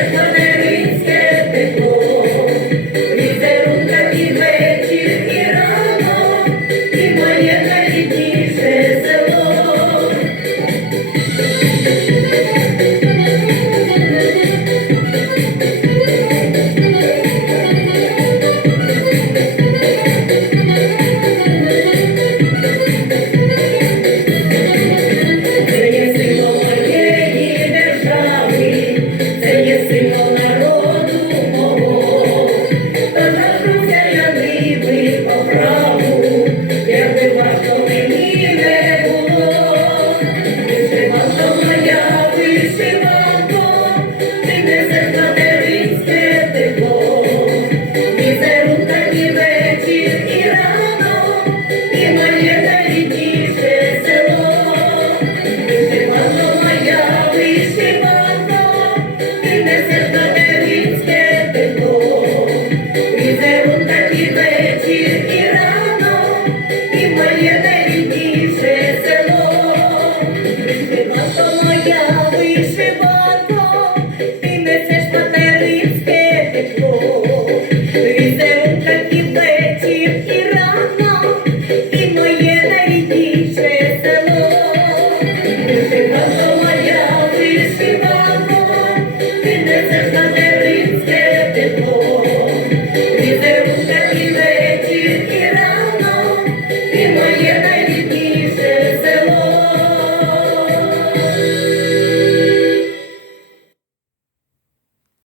Yeah, yeah, yeah.